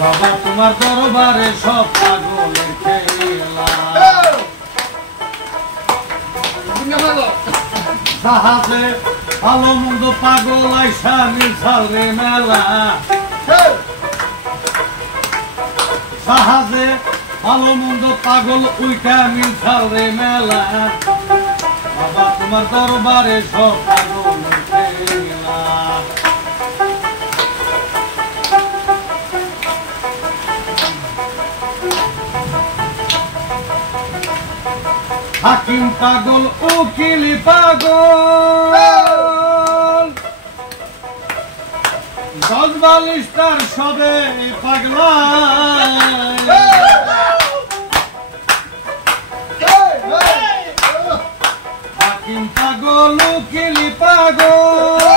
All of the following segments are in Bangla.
বাবা তোমার দরবারে সব পাগলের খেলা জাহাজে ভালো মন্দ পাগল আইসা মিলছাল রে মেলা জাহাজে ভালো মন্দ পাগল উইটা মিলছাল রে মেলা বাবা তোমার দরবারে সব পাগলের খেলা হাকিম পাগল উকিল পাগল জজবালিশ তার সবে পাগলা হাকিম পাগল উকিল পাগল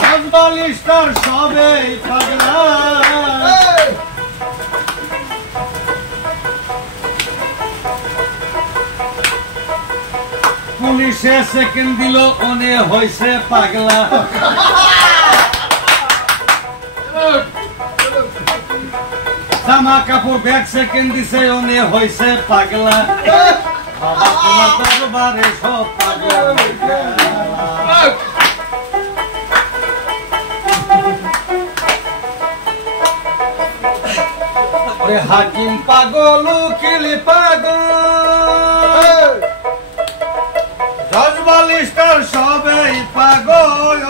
জজবালিশ তার সবে পাগলা পুলিশে সেকেন্ড দিল ওনে হইছে পাগলা জামা কাপড় ব্যাগ সেকেন্ড দিছে ওনে হইছে পাগলা বাবা তোমার দরবারে সব পাগল হাকিম পাগল উকিল পাগল জজবালিশটার সবাই পাগল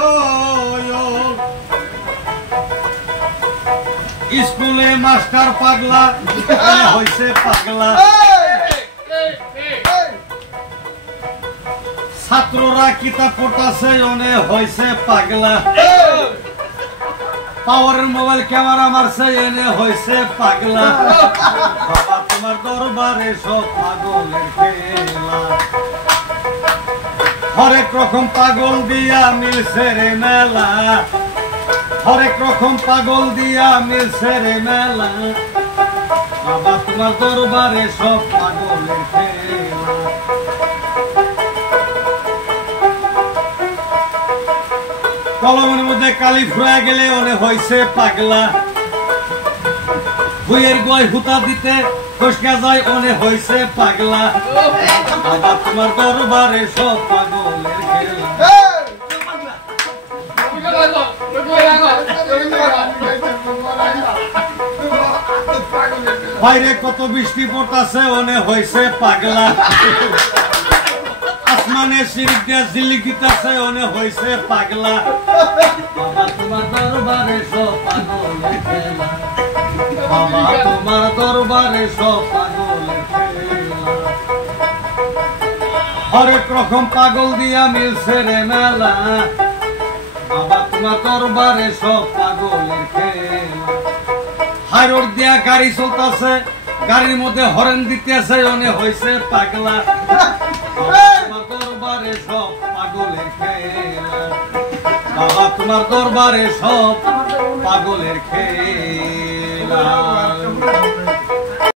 স্কুলে মাস্টার পাগলা হইছে পাগলা ছাত্ররা কিতাব পড়তাছে ওনে হইছে পাগলা পাওয়ারের মোবাইল ক্যামেরা মারছে এনে হইছে পাগলা বাবা তোমার দরবারে সব পাগলের খেলা হরেক রকম পাগল দিয়া মিলছে রে মেলা হরেক রকম পাগল দিয়া মিলছে রে মেলা বাবা তোমার দরবারে সব পাগলের খেলা কলমের মধ্যে কালি ফুরায় গেলে ওনে হইছে পাগলা বইয়ের গয় হুতা দিতে ফসকা যায় ওনে হইছে পাগলা বাবা তোমার দরবারে সব পাগলের খেলা বাইরে কত বৃষ্টি পড়তাছে ওনে হইছে পাগলা আসমানে সিঁড়ি দিয়া জিলিকিতাছে ওনে হইছে পাগলা বাবা তোমার দরবারে সব পাগলের খেলা বাবা তোমার দরবারে সব পাগলের খেলা হরেক রকম পাগল দিয়া মিলছে রে মেলা বাবা তোমার দরবারে সব পাগলের খেলা হাইরোড দিয়া গাড়ি চলতেছে গাড়ির মধ্যে হরেন দিতেছে ওনে হইছে পাগলা তোমার দরবারে সব পাগলের খেলা বাবা তোমার দরবারে সব পাগলের খেলা